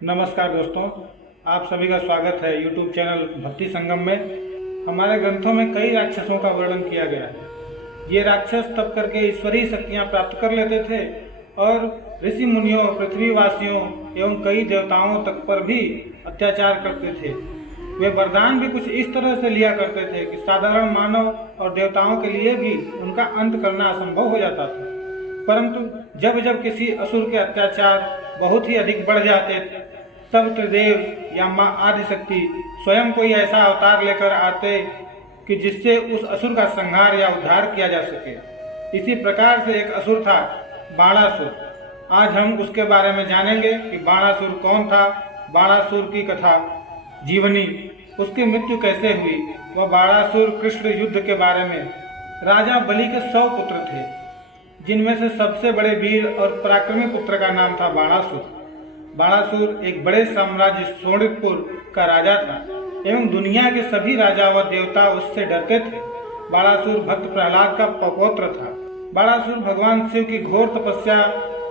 नमस्कार दोस्तों, आप सभी का स्वागत है YouTube चैनल भक्ति संगम में। हमारे ग्रंथों में कई राक्षसों का वर्णन किया गया है। ये राक्षस तप करके ईश्वरीय शक्तियां प्राप्त कर लेते थे और ऋषि मुनियों, पृथ्वीवासियों एवं कई देवताओं तक पर भी अत्याचार करते थे। वे वरदान भी कुछ इस तरह से लिया करते थे कि साधारण मानव और देवताओं के लिए भी उनका अंत करना असंभव हो जाता था। परंतु जब जब किसी असुर के अत्याचार बहुत ही अधिक बढ़ जाते तब त्रिदेव या माँ आदिशक्ति स्वयं कोई ऐसा अवतार लेकर आते कि जिससे उस असुर का संहार या उद्धार किया जा सके। इसी प्रकार से एक असुर था, बाणासुर। आज हम उसके बारे में जानेंगे कि बाणासुर कौन था, बाणासुर की कथा जीवनी, उसकी मृत्यु कैसे हुई। वह बाणासुर कृष्ण युद्ध के बारे में। राजा बलि के 100 पुत्र थे, जिनमें से सबसे बड़े वीर और पराक्रमी पुत्र का नाम था बाणासुर। बाणासुर एक बड़े साम्राज्य शोणितपुर का राजा था एवं दुनिया के सभी राजा व देवता उससे डरते थे। बाणासुर भक्त प्रहलाद का पौत्र था। बाणासुर भगवान शिव की घोर तपस्या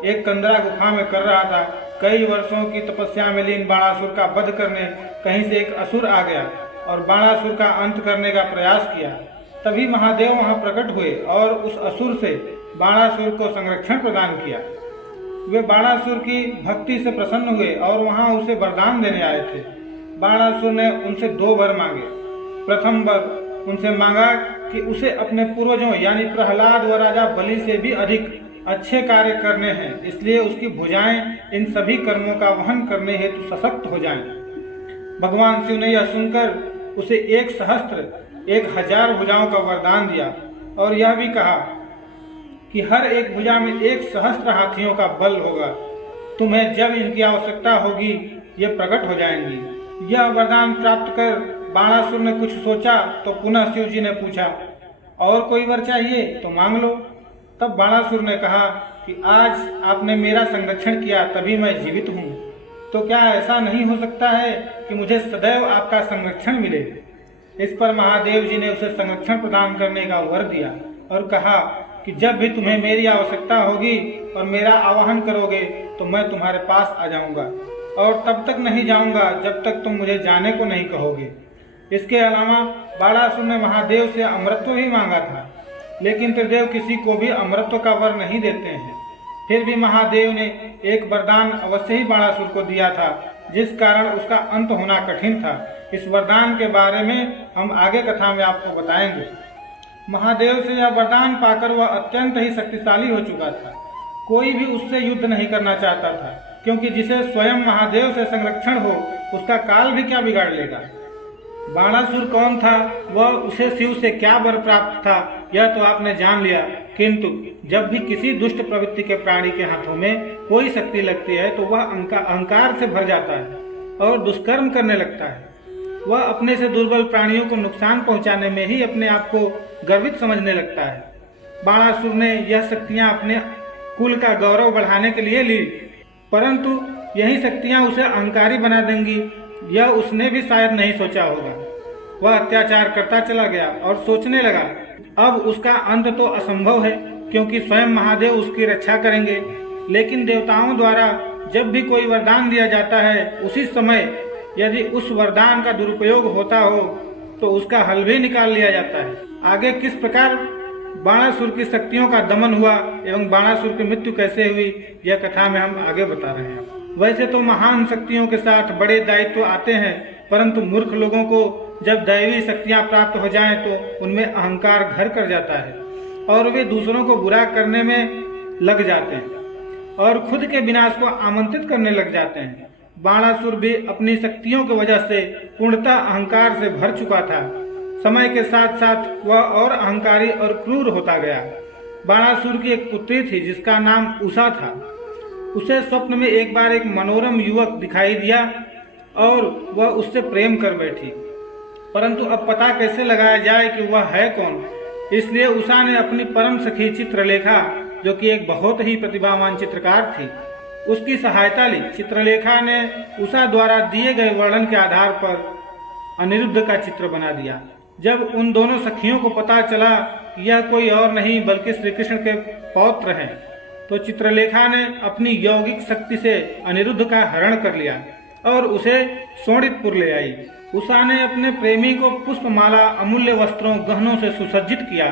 एक कंदरा गुफा में कर रहा था। कई वर्षों की तपस्या में लीन बाणासुर का वध करने कहीं से एक असुर आ गया और बाणासुर का अंत करने का प्रयास किया। तभी महादेव वहां प्रकट हुए और उस असुर से बाणासुर को संरक्षण प्रदान किया। वे बाणासुर की भक्ति से प्रसन्न हुए और वहां उसे वरदान देने आए थे। बाणासुर ने उनसे 2 वर मांगे। प्रथम वर उनसे मांगा कि उसे अपने पूर्वजों यानी प्रहलाद व राजा बलि से भी अधिक अच्छे कार्य करने हैं, इसलिए उसकी भुजाएं इन सभी कर्मों का वहन करने हेतु सशक्त हो जाएं। भगवान शिव ने यह सुनकर उसे 1 सहस्त्र 1000 भुजाओं का वरदान दिया और यह भी कहा कि हर एक भुजा में 1 सहस्त्र हाथियों का बल होगा। तुम्हें जब इनकी आवश्यकता होगी ये प्रकट हो जाएंगी। यह वरदान प्राप्त कर बाणासुर ने कुछ सोचा तो पुनः शिव जी ने पूछा, और कोई वर चाहिए तो मांग लो। तब बाणासुर ने कहा कि आज आपने मेरा संरक्षण किया तभी मैं जीवित हूँ, तो क्या ऐसा नहीं हो सकता है कि मुझे सदैव आपका संरक्षण मिले। इस पर महादेव जी ने उसे संरक्षण प्रदान करने का वर दिया और कहा कि जब भी तुम्हें मेरी आवश्यकता होगी और मेरा आवाहन करोगे तो मैं तुम्हारे पास आ जाऊंगा और तब तक नहीं जाऊंगा जब तक तुम मुझे जाने को नहीं कहोगे। इसके अलावा बाणासुर ने महादेव से अमृतत्व भी मांगा था, लेकिन त्रिदेव किसी को भी अमृतत्व का वर नहीं देते हैं। फिर भी महादेव ने एक वरदान अवश्य ही बाणासुर को दिया था, जिस कारण उसका अंत होना कठिन था। इस वरदान के बारे में हम आगे कथा में आपको बताएंगे। महादेव से यह वरदान पाकर वह अत्यंत ही शक्तिशाली हो चुका था। कोई भी उससे युद्ध नहीं करना चाहता था, क्योंकि जिसे स्वयं महादेव से संरक्षण हो उसका काल भी क्या बिगाड़ लेगा। बाणासुर कौन था, वह उसे शिव से क्या वर प्राप्त था, यह तो आपने जान लिया। किंतु जब भी किसी दुष्ट प्रवृत्ति के प्राणी के हाथों में कोई शक्ति लगती है तो वह अहंकार से भर जाता है और दुष्कर्म करने लगता है। वह अपने से दुर्बल प्राणियों को नुकसान पहुंचाने में ही अपने आप को गर्वित समझने लगता है। बाणासुर ने यह शक्तियां अपने कुल का गौरव बढ़ाने के लिए ली, परंतु यही शक्तियां उसे अहंकारी बना देंगी, यह उसने भी शायद नहीं सोचा होगा। वह अत्याचार करता चला गया और सोचने लगा अब उसका अंत तो असंभव है, क्योंकि स्वयं महादेव उसकी रक्षा करेंगे। लेकिन देवताओं द्वारा जब भी कोई वरदान दिया जाता है, उसी समय यदि उस वरदान का दुरुपयोग होता हो तो उसका हल भी निकाल लिया जाता है। आगे किस प्रकार बाणासुर की शक्तियों का दमन हुआ एवं बाणासुर की मृत्यु कैसे हुई, यह कथा में हम आगे बता रहे हैं। वैसे तो महान शक्तियों के साथ बड़े दायित्व आते हैं, परंतु मूर्ख लोगों को जब दैवी शक्तियां प्राप्त हो जाएं तो उनमें अहंकार घर कर जाता है और वे दूसरों को बुरा करने में लग जाते हैं और खुद के विनाश को आमंत्रित करने लग जाते हैं। बाणासुर भी अपनी शक्तियों की वजह से पूर्णतः अहंकार से भर चुका था। समय के साथ साथ वह और अहंकारी और क्रूर होता गया। बाणासुर की एक पुत्री थी जिसका नाम उषा था। उसे स्वप्न में एक बार एक मनोरम युवक दिखाई दिया और वह उससे प्रेम कर बैठी, परंतु अब पता कैसे लगाया जाए कि वह है कौन। इसलिए उषा ने अपनी परम सखी चित्रलेखा, जो कि एक बहुत ही प्रतिभावान चित्रकार थी, उसकी सहायता ली। चित्रलेखा ने उषा द्वारा दिए गए वर्णन के आधार पर अनिरुद्ध का चित्र बना दिया। जब उन दोनों सखियों को पता चला कि यह कोई और नहीं बल्कि श्री कृष्ण के पौत्र हैं, तो चित्रलेखा ने अपनी यौगिक शक्ति से अनिरुद्ध का हरण कर लिया और उसे शोणितपुर ले आई। उषा ने अपने प्रेमी को पुष्पमाला, अमूल्य वस्त्रों, गहनों से सुसज्जित किया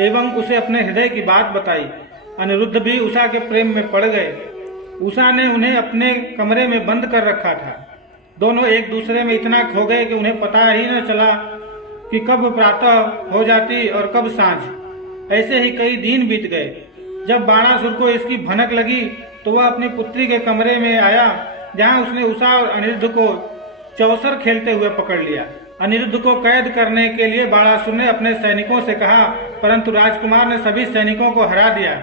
एवं उसे अपने हृदय की बात बताई। अनिरुद्ध भी उषा के प्रेम में पड़ गए। उषा ने उन्हें अपने कमरे में बंद कर रखा था। दोनों एक दूसरे में इतना खो गए कि उन्हें पता ही न चला कि कब प्रातः हो जाती और कब सांझ। ऐसे ही कई दिन बीत गए। जब बाणासुर को इसकी भनक लगी तो वह अपनी पुत्री के कमरे में आया, जहां उसने उषा और अनिरुद्ध को चौसर खेलते हुए पकड़ लिया। अनिरुद्ध को कैद करने के लिए बाणासुर ने अपने सैनिकों से कहा, परंतु राजकुमार ने सभी सैनिकों को हरा दिया।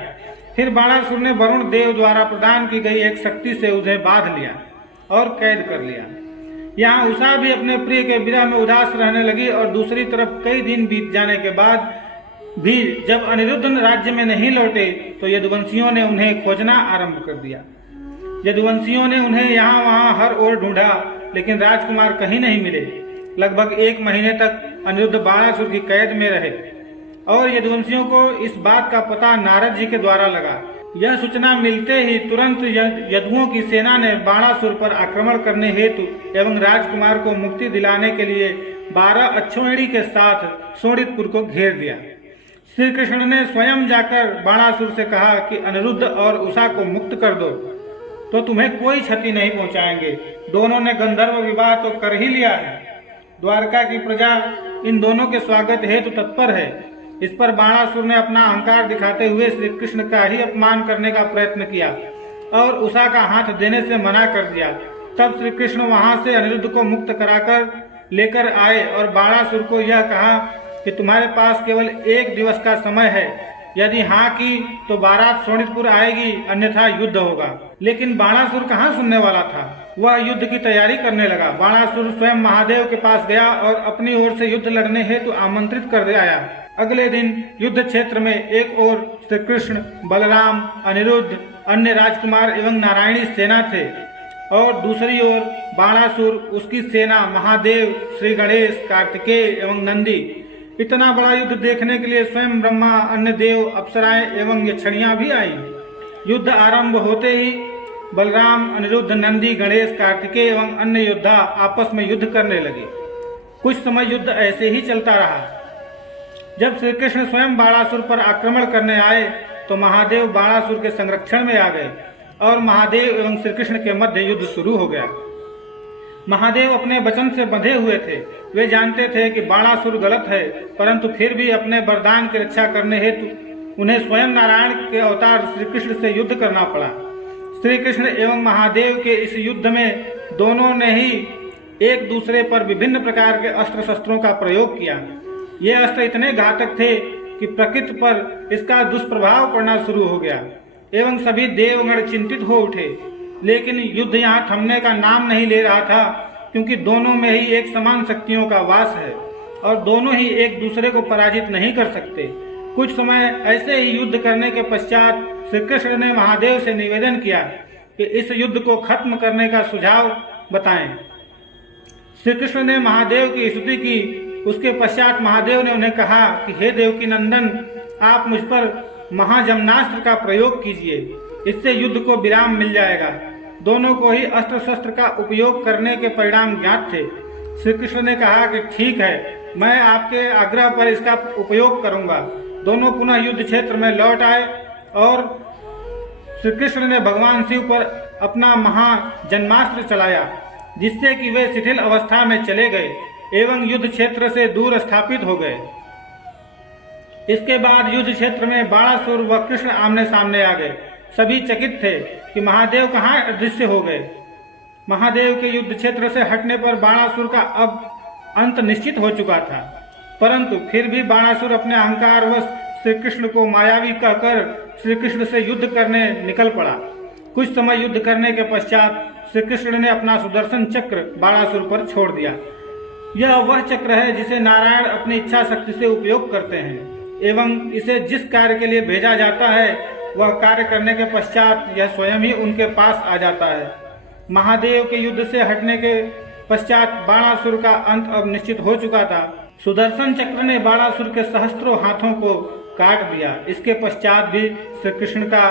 फिर बाणासुर ने वरुण देव द्वारा प्रदान की गई एक शक्ति से उन्हें बांध लिया और कैद कर लिया। यहाँ उषा भी अपने प्रिय के विरह में उदास रहने लगी और दूसरी तरफ कई दिन बीत जाने के बाद भी जब अनिरुद्ध राज्य में नहीं लौटे तो यदुवंशियों ने उन्हें खोजना आरंभ कर दिया। यदुवंशियों ने उन्हें यहाँ वहाँ हर ओर ढूंढा, लेकिन राजकुमार कहीं नहीं मिले। लगभग 1 महीने तक अनिरुद्ध बाणासुर की कैद में रहे और यदुवंशियों को इस बात का पता नारद जी के द्वारा लगा। यह सूचना मिलते ही तुरंत यदुओं की सेना ने बाणासुर पर आक्रमण करने हेतु एवं राजकुमार को मुक्ति दिलाने के लिए 12 अक्षौहिणी के साथ शोणितपुर को घेर दिया। श्री कृष्ण ने स्वयं जाकर बाणासुर से कहा कि अनिरुद्ध और उषा को मुक्त कर दो तो तुम्हें कोई क्षति नहीं पहुंचाएंगे। दोनों ने गंधर्व विवाह तो कर ही लिया है। द्वारका की प्रजा इन दोनों के स्वागत हेतु तत्पर है। इस पर बाणासुर ने अपना अहंकार दिखाते हुए श्री कृष्ण का ही अपमान करने का प्रयत्न किया और उषा का हाथ देने से मना कर दिया। तब श्री कृष्ण वहां से अनिरुद्ध को मुक्त कराकर लेकर आए और बाणासुर को यह कहा कि तुम्हारे पास केवल 1 दिवस का समय है। यदि हाँ की तो बारात शोणितपुर आएगी, अन्यथा युद्ध होगा। लेकिन बाणासुर कहाँ सुनने वाला था। वह युद्ध की तैयारी करने लगा। बाणासुर स्वयं महादेव के पास गया और अपनी ओर से युद्ध लड़ने हेतु आमंत्रित कर आया। अगले दिन युद्ध क्षेत्र में एक ओर श्री कृष्ण, बलराम, अनिरुद्ध, अन्य राजकुमार एवं नारायणी सेना थे और दूसरी ओर बाणासुर, उसकी सेना, महादेव, श्री गणेश, कार्तिकेय एवं नंदी। इतना बड़ा युद्ध देखने के लिए स्वयं ब्रह्मा, अन्य देव, अप्सराएं एवं यक्षिणियां भी आई। युद्ध आरंभ होते ही बलराम, अनिरुद्ध, नंदी, गणेश, कार्तिकेय एवं अन्य योद्धा आपस में युद्ध करने लगे। कुछ समय युद्ध ऐसे ही चलता रहा। जब श्री कृष्ण स्वयं बाणासुर पर आक्रमण करने आए तो महादेव बाणासुर के संरक्षण में आ गए और महादेव एवं श्री कृष्ण के मध्य युद्ध शुरू हो गया। महादेव अपने वचन से बंधे हुए थे। वे जानते थे कि बाणासुर गलत है, परंतु फिर भी अपने वरदान की रक्षा करने हेतु उन्हें स्वयं नारायण के अवतार श्री कृष्ण से युद्ध करना पड़ा। श्री कृष्ण एवं महादेव के इस युद्ध में दोनों ने ही एक दूसरे पर विभिन्न प्रकार के अस्त्र शस्त्रों का प्रयोग किया। ये अस्त्र इतने घातक थे कि प्रकृति पर इसका दुष्प्रभाव पड़ना शुरू हो गया एवं सभी देवगण चिंतित हो उठे। लेकिन युद्ध यहाँ थमने का नाम नहीं ले रहा था, क्योंकि दोनों में ही एक समान शक्तियों का वास है और दोनों ही एक दूसरे को पराजित नहीं कर सकते। कुछ समय ऐसे ही युद्ध करने के पश्चात श्री कृष्ण ने महादेव से निवेदन किया कि इस युद्ध को खत्म करने का सुझाव बताएं। श्री कृष्ण ने महादेव की स्तुति की। उसके पश्चात महादेव ने उन्हें कहा कि हे देवकी नंदन, आप मुझ पर महाजमनास्त्र का प्रयोग कीजिए, इससे युद्ध को विराम मिल जाएगा। दोनों को ही अस्त्र शस्त्र का उपयोग करने के परिणाम ज्ञात थे। श्री कृष्ण ने कहा कि ठीक है, मैं आपके आग्रह पर इसका उपयोग करूंगा। दोनों पुनः युद्ध क्षेत्र में लौट आए और श्री कृष्ण ने भगवान शिव पर अपना महाजन्मास्त्र चलाया, जिससे कि वे शिथिल अवस्था में चले गए एवं युद्ध क्षेत्र से दूर स्थापित हो गए। इसके बाद युद्ध क्षेत्र में बाणासुर व कृष्ण आमने सामने आ गए। सभी चकित थे कि महादेव कहाँ अदृश्य हो गए। महादेव के युद्ध क्षेत्र से हटने पर बाणासुर का अब अंत निश्चित हो चुका था, परंतु फिर भी बाणासुर अपने अहंकारवश श्री कृष्ण को मायावी कहकर श्री कृष्ण से युद्ध करने निकल पड़ा। कुछ समय युद्ध करने के पश्चात श्री कृष्ण ने अपना सुदर्शन चक्र बाणासुर पर छोड़ दिया। यह वह चक्र है जिसे नारायण अपनी इच्छा शक्ति से उपयोग करते हैं एवं इसे जिस कार्य के लिए भेजा जाता है वह कार्य करने के पश्चात यह स्वयं ही उनके पास आ जाता है। महादेव के युद्ध से हटने के पश्चात बाणासुर का अंत अब निश्चित हो चुका था। सुदर्शन चक्र ने बाणासुर के सहस्त्रों हाथों को काट दिया। इसके पश्चात भी श्री कृष्ण का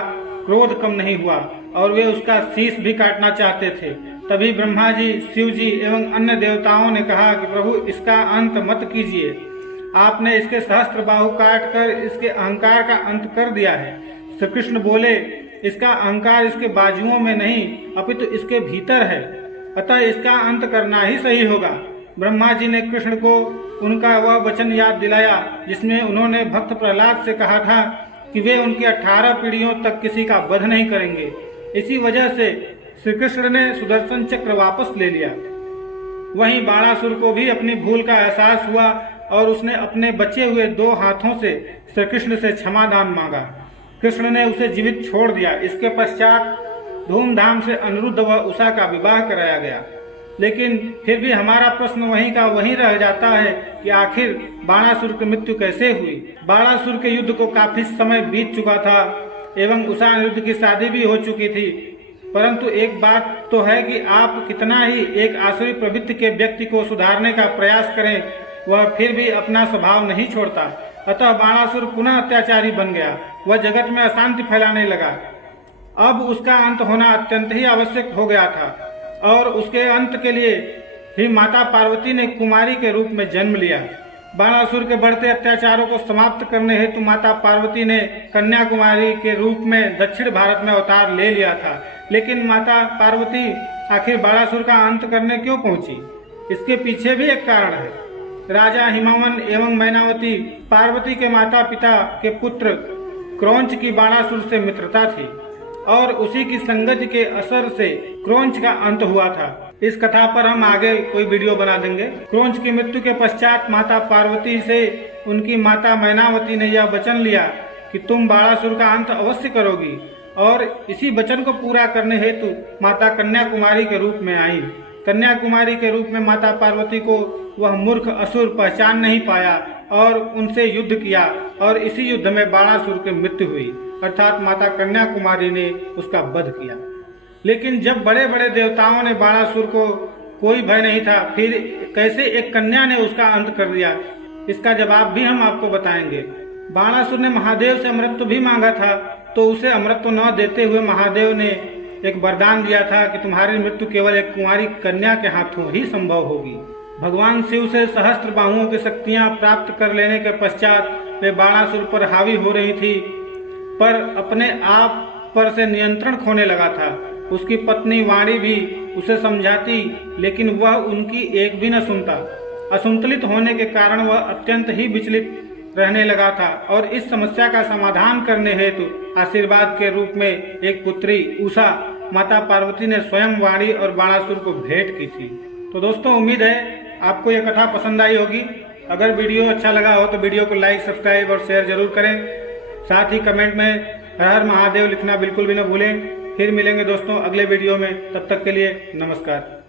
क्रोध कम नहीं हुआ और वे उसका शीश भी काटना चाहते थे। तभी ब्रह्मा जी, शिव जी एवं अन्य देवताओं ने कहा कि प्रभु इसका अंत मत कीजिए, आपने इसके सहस्त्र बाहु काट कर इसके अहंकार का अंत कर दिया है। श्री कृष्ण बोले, इसका अहंकार इसके बाजुओं में नहीं अपितु इसके भीतर है, अतः इसका अंत करना ही सही होगा। ब्रह्मा जी ने कृष्ण को उनका वह वचन याद दिलाया जिसमें उन्होंने भक्त प्रहलाद से कहा था कि वे उनकी 18 पीढ़ियों तक किसी का वध नहीं करेंगे। इसी वजह से श्री कृष्ण ने सुदर्शन चक्र वापस ले लिया। वहीं बाणासुर को भी अपनी भूल का एहसास हुआ और उसने अपने बचे हुए 2 हाथों से श्री कृष्ण से क्षमादान मांगा। कृष्ण ने उसे जीवित छोड़ दिया। इसके पश्चात धूमधाम से अनिरुद्ध व उषा का विवाह कराया गया। लेकिन फिर भी हमारा प्रश्न वहीं का वहीं रह जाता है कि आखिर बाणासुर की मृत्यु कैसे हुई। बाणासुर के युद्ध को काफी समय बीत चुका था एवं उषा अनिरुद्ध की शादी भी हो चुकी थी, परंतु एक बात तो है कि आप कितना ही एक आसुरी प्रवृत्ति के व्यक्ति को सुधारने का प्रयास करें, वह फिर भी अपना स्वभाव नहीं छोड़ता। अतः बाणासुर पुनः अत्याचारी बन गया। वह जगत में अशांति फैलाने लगा। अब उसका अंत होना अत्यंत ही आवश्यक हो गया था और उसके अंत के लिए ही माता पार्वती ने कुमारी के रूप में जन्म लिया। बाणासुर के बढ़ते अत्याचारों को समाप्त करने हेतु माता पार्वती ने कन्याकुमारी के रूप में दक्षिण भारत में अवतार ले लिया था। लेकिन माता पार्वती आखिर बाणासुर का अंत करने क्यों पहुंची? इसके पीछे भी एक कारण है। राजा हिमवन एवं मैनावती पार्वती के माता पिता के पुत्र क्रौंच की बाणासुर से मित्रता थी और उसी की संगति के असर से क्रौंच का अंत हुआ था। इस कथा पर हम आगे कोई वीडियो बना देंगे। क्रौंच की मृत्यु के पश्चात माता पार्वती से उनकी माता मैनावती ने यह वचन लिया कि तुम बाणासुर का अंत अवश्य करोगी और इसी वचन को पूरा करने हेतु माता कन्याकुमारी के रूप में आई। कन्याकुमारी के रूप में माता पार्वती को वह मूर्ख असुर पहचान नहीं पाया और उनसे युद्ध किया और इसी युद्ध में बाणासुर की मृत्यु हुई, अर्थात माता कन्याकुमारी ने उसका वध किया। लेकिन जब बड़े बड़े देवताओं ने बाणासुर को कोई भय नहीं था, फिर कैसे एक कन्या ने उसका अंत कर दिया? इसका जवाब भी हम आपको बताएंगे। बाणासुर ने महादेव से अमृत भी मांगा था, तो उसे अमृत न देते हुए महादेव ने एक वरदान दिया था कि तुम्हारी मृत्यु केवल एक कुंवारी कन्या के हाथों ही संभव होगी। भगवान शिव से सहस्त्र बाहुओं की शक्तियां प्राप्त कर लेने के पश्चात वे बाणासुर पर हावी हो रही थी, पर अपने आप पर से नियंत्रण खोने लगा था। उसकी पत्नी वाणी भी उसे समझाती, लेकिन वह उनकी एक भी न सुनता। असंतुलित होने के कारण वह अत्यंत ही विचलित रहने लगा था और इस समस्या का समाधान करने हेतु आशीर्वाद के रूप में एक पुत्री उषा माता पार्वती ने स्वयं वाणी और बाणासुर को भेंट की थी। तो दोस्तों, उम्मीद है आपको यह कथा पसंद आई होगी। अगर वीडियो अच्छा लगा हो तो वीडियो को लाइक, सब्सक्राइब और शेयर जरूर करें। साथ ही कमेंट में हर हर महादेव लिखना बिल्कुल भी न भूलें। फिर मिलेंगे दोस्तों अगले वीडियो में, तब तक के लिए नमस्कार।